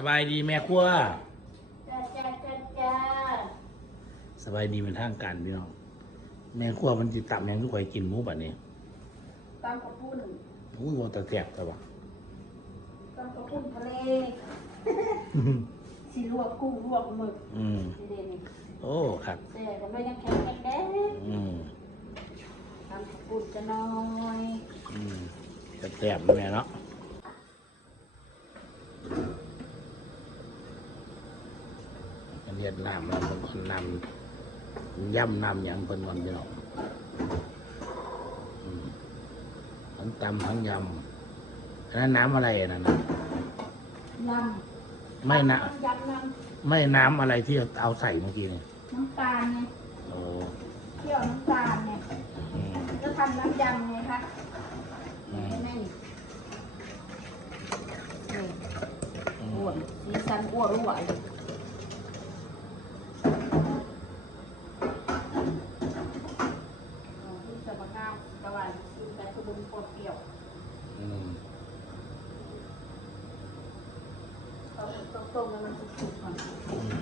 สบายดีแม่ครัวจ้าจ้าจ้าจ้าสบายดีเป็นทางการพี่น้องแม่ครัวมันจิตับยังทุกคนกินหมูแบบนี้ตำข้าวปุ้นอุ้ยว่าแตะแสบแต่ว่าตำข้าวปุ้นทะเลสิลวกกุ้งลวกหมึกอืมสิเด่นโอ้ครับแต่ก็ไม่ยังแข็งแข็งแดงอืมตำข้าวปุ้นจะน้อยอืมแสบๆแม่เนาะ อันเรียนน้ำแล้วมันคนนำย่ำนำอย่างเป็นวันพี่น้องอืมทั้งตำทั้งยำอันนั้นน้ำอะไรอันนั่นน่ะยไม่ำนะยำน้ไม่น้ำอะไรที่เอาใส่เมื่อกี้นี่ำน้ำตาลไงโอ้เที่ยวน้ำตาลไงอืมจะทำน้ำยำไงคะอืมนี่นี่อืมอ้วนสีสันอ้วนรั่วเลยอ๋อที่จะมะนาวกระวานสีแต่ ขบุนปวดเปรี้ยวอืมเอาตรงๆแล้วมันจะสุกก่อนอืม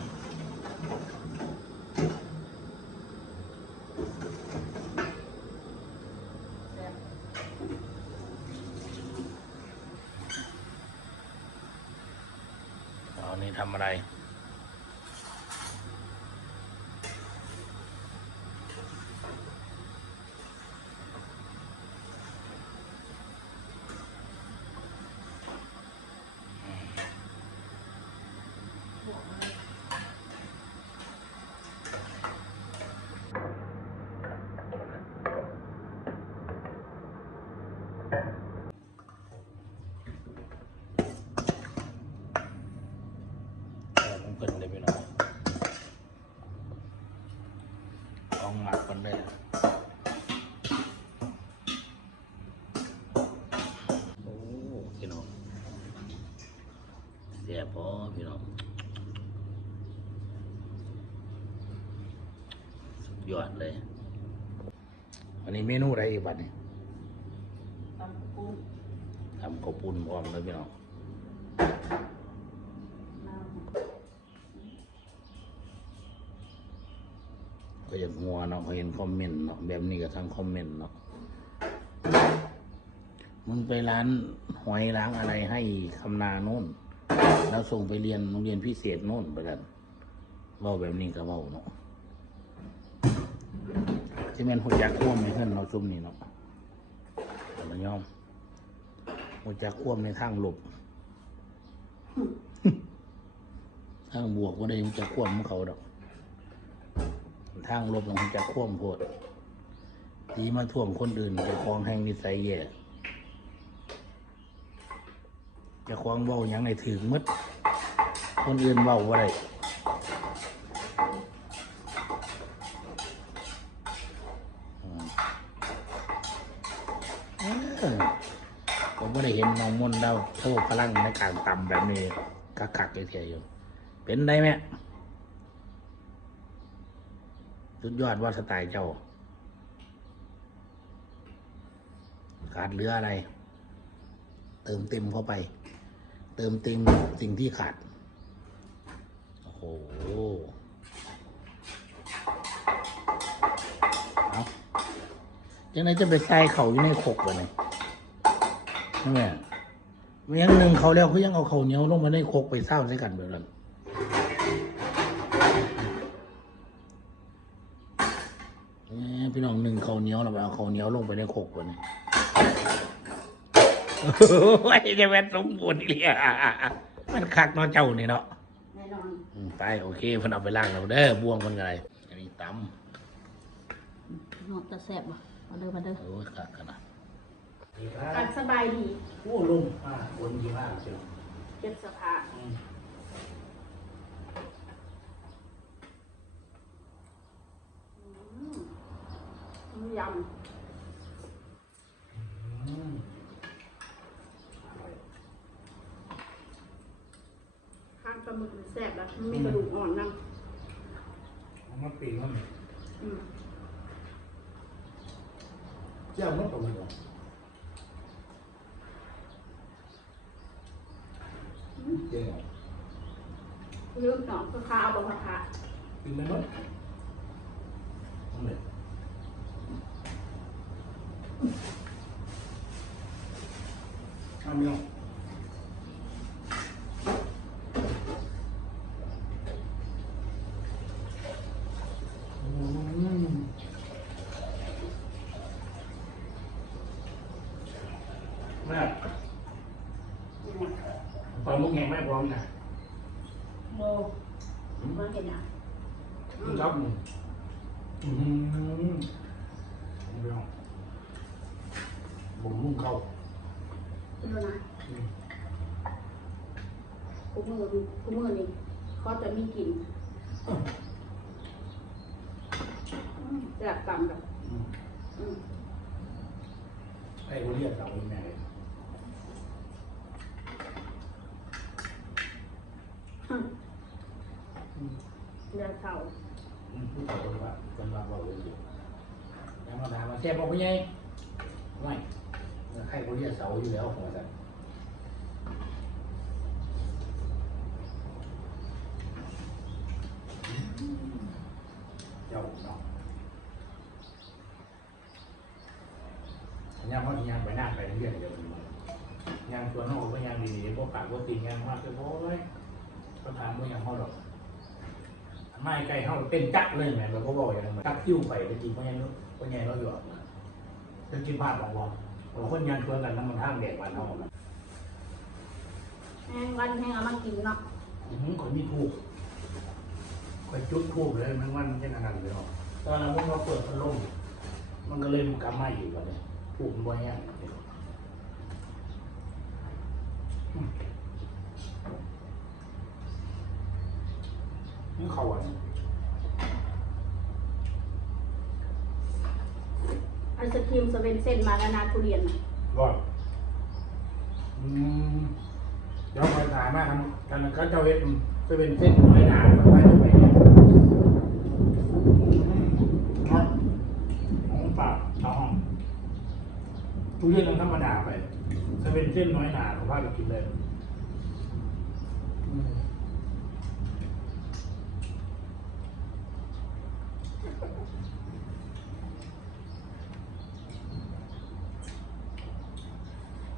เอานี่ทำอะไร เพิ่นได้ไปหน่อยลองหมักกันเลยโอ้พี่น้องเสียพอพี่น้องสุดยอดเลยวันนี้เมนูอะไรอีกบัดนี้ตำปูทำข้าวปุ้นพร้อมเลยพี่น้อง น้ ก็อยากงัวเนาะเห็นคอมเมนต์เนาะแบบนี้ก็ทางคอมเมนต์เนาะมึงไปร้านหอยล้างอะไรให้คำนาโน่น แล้วส่งไปเรียนโรงเรียนพิเศษโน่นไปกันเว่าแบบนี้ก็เว่าเนาะที่แม่นหัวจักข่วมในเฮือนเราซุ่มนี่เนาะแต่ละยอมหัวจักข่วมในทางหลบทางบวกก็ได้หัวจักข่วมของเขาดอก ทางลบลงจะข่วมโพดทีมาท่วมคนอื่นจะคลองแห่งนิสัยแย่จะคลองเบาอย่างในถึงมืดคนอื่นเบาไรอืมเออผมไม่ได้เห็นน้องมนต์เราโชว์พลังในการต่ำแบบนี้กักกักๆเทียอยู่ เป็นได้ไหม สุดยอดว่าสไตล์เจ้า ขาดเหลืออะไร เติมเต็มเข้าไป เติมเต็มสิ่งที่ขาด โอ้โหเอาจังไหนจะไปใส่เขาอยู่ในขกวะเนี่ยนี่แม่เมียงหนึ่งเขาแล้วเขายังเอาเขาเหนียวลงมาในขกไปเศร้าใส่กันแบบนั้น พี่น้องหนึ่งข้าวเหนียวเราไปเอาข้าวเหนียวลงไปในโขกวันนี้โอ้ยจะเป็นสมบูรณ์อีเลยมันคักเนาะเจ้านี่เนาะำแน่นอนอืมไปโอเคเพิ่นเอาไปล้างแล้วเด้อบวงเพิ่นไงอันนี้ตนอกจะแซ่บบ่มาเด้อมาเด้อำโอ้ยคักขนาดการสบายดีโอ้ลุงอ่าคนยี่ห้าเชียวเก็บเสื้อผ้าอืม น้ำ ยอืมำข้างปลาหมึกมันแซ่บแล้วมันมีกระดูกอ่อนนำเอามาปีกมันอืมเจ้ามันตกมันเหรอเจ้ายืมหนองก็ข้าวบะพะคะกินไหมมั้งเอาเลยเอาไม่ เอาอืมแม่ปลาหมึกแงงไม่พร้อม ดูนะอืมคุมือคุมือนี่เขาจะมีกลิ่นจากต่ำแบบอืมอืมไอ้คนเรียกเราเป็นไงเดือนเสาร์อืมผู้ต่อคนว่าคนว่าเราเลยอยู่แล้วมาถามมาแซ่บบอกพี่ไงไม่ ใครคนเรียกเสาอยู่แล้วหัวใจเจ้าเนาะยังว่าที่ยังไปหน้าไปเรื่อยๆเดี๋ยวมันยังตัวนอกก็ยังดีๆพวกปากพวกตีนยังมากเลยโอ้ยก็ถามว่ายังเขาหรอกไม่ไกลเขาเป็นจักเลยแหมเราก็บอกอย่างนั้นจักยิ้วไปไปกินเพราะงั้นเพราะงั้นเราอยู่จะกินผ้าของวอ เราคนงานชวนกันน้ำมันห้างแดดวันเอาแห้งวันแห้งเอามากินเนาะอืมคนมีทูบคนจุดทูบเลยมันวันมันจะนานๆเลยเนาะตอนนั้นพวกเราเปิดพัดลมมันก็เลยมันกำไม่อยู่กันเลยทูบมันบ่แห้งมันเขาอะ ไอศครีมสเวนเซนมาแล้วนะทุเรียนน่ะรอดอืมเดี๋ยวคอยถายมาทำกันก็เจะเว็บจะเป็นเส้นน้อยหนาไปไปไปครับของปากเอาห้องทุเรียนเราธรรมดาไปจะเป็นเส้นน้อยหนาของภาพเรากินเลยอืม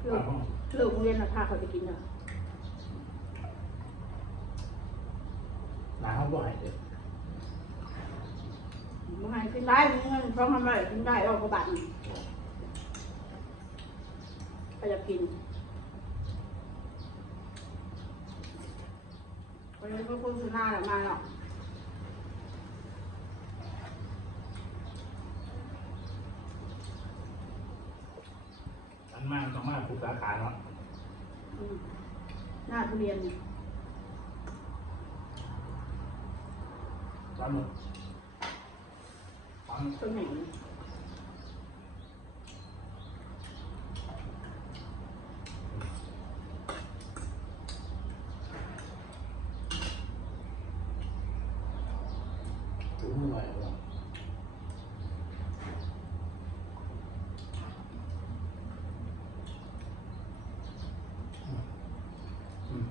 ลูกลูกโรงเรียนน่ะพาเขาไปกินเนาะหนาห้องก็หายเลยมึงให้กินได้มึงเงินพร้อมทำไรกินได้เอากระบาดนี่ไปจะกินไปเลยก็โฆษณาแหละมาเนาะ อันมากต้องมากทุกสาขาเนาะอืมหน้าทุเรียนนี่ตอนหนึ่งตอน ต้นไหน ถึงเมื่อไหร่วะอืม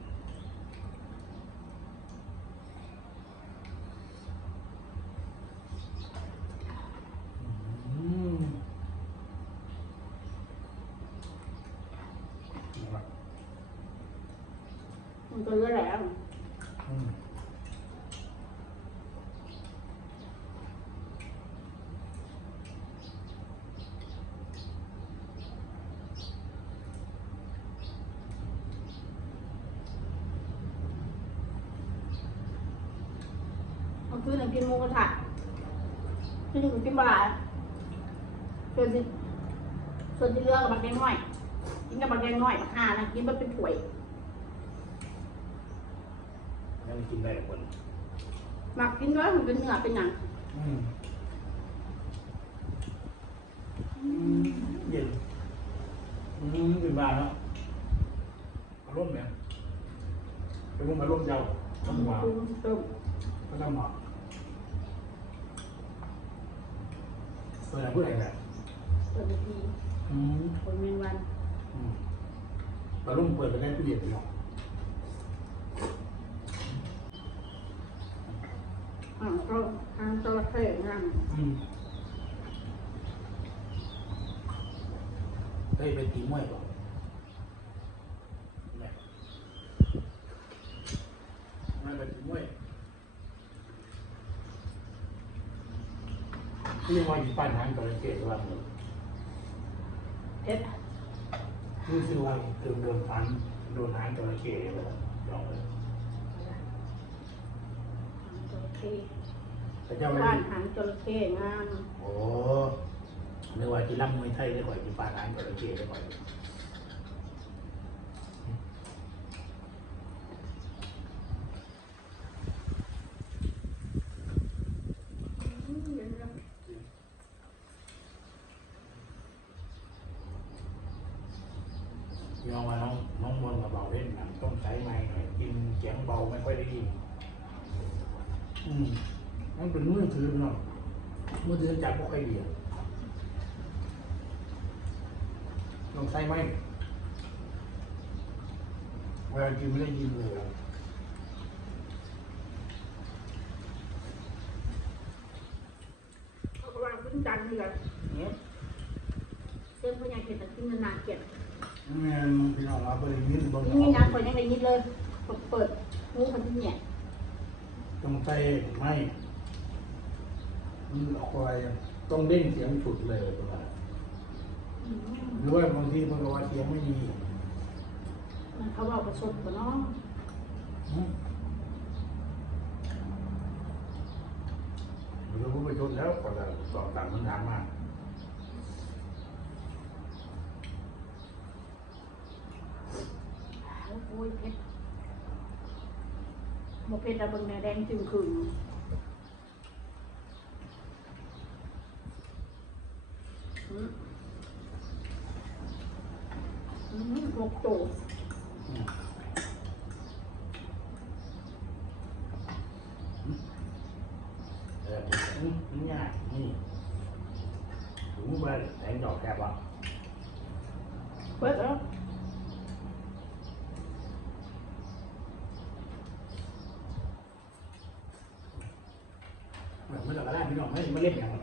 อืมนะครับ มันก็เยอะแล้ว อืมมัน คือหนึ่งกินหมูกระทะที่หนึ่งกินปลาร้าส่วนที่ส่วนที่เหลือกับบักแดงน้อย กินกับบักแดงน้อยบักห่านะกินมันเป็นถ้วยยังกินได้คนหมักกินด้วยมันเป็นเนื้อเป็นหนังอืมอืมเย็นอืมเป็นบานเนาะอารมณ์เนี่ยเป็นพวกอารมณ์เยาต้องหวานปรุงเติมก็ต้องหวานเปิ ดอะไรพูดอะไรเนี่ยเติมทีอืมคนเมนวันอืมอารมณ์เปิดไปได้ตู้เย็นไปเนาะอ่าก็ทางจระเข้งามอืมเฮ้ยไปตีมวยก่อนเนี่ยไม่ไปตีมวย ที่ยังว่าอยู่ป้านหางจระเข้ว่าเองเพชรรู้สึกว่าเดินโดนฟันโดนหางจระเข้เลยลองเลยจระเข้แต่เจ้าไม่บ้าได้นหางจระเข้งามโอ้นึกว่าที่ร่ำมวยไทยได้ก่อยที่ป้านหางจระเข้ได้ก่อยอืมเดี๋ยวนะ ยอมมาน้องน้องมนต์กับเบาเล่นหนังต้องใช้ไม้หน่อยกินเสียงเบาไม่ค่อยได้ยินอืมมันเป็นมือถือเนาะมือถือจับไม่ค่อยดีอะต้องใช้ไม้เวลากินไม่ได้ยินเลยอะเขาก็วางพื้นจันทร์เดือนเนี่ยเส้นพญาเขตกินนานๆเกลียด แม่นพี่น้องเราไปได้ยินเบางนี่นะคนยังได้ยินเลยเปิดเปิดงูคนที่เนี่ยต้องใช้ไม้มันออกไปต้องเด้งเสียงสุดเลยประมาณอืมหรือว่าบางทีมันก็ว่าเสียงไม่มีมันเขาบอกประสบกันเนาะอืมหรือว่าไปชนแล้วก็จะสอบต่ามคำถามมาโอ้ยเพชรโมเพชรระเบิงแดงแดงจึงคืนอืมอืมหกตัว อืมเอออืมนี่ง่ายนี่ถุงใบแสงดอกแคบอะ เปิดแล้ว เหมือนไม่ดอก กระแร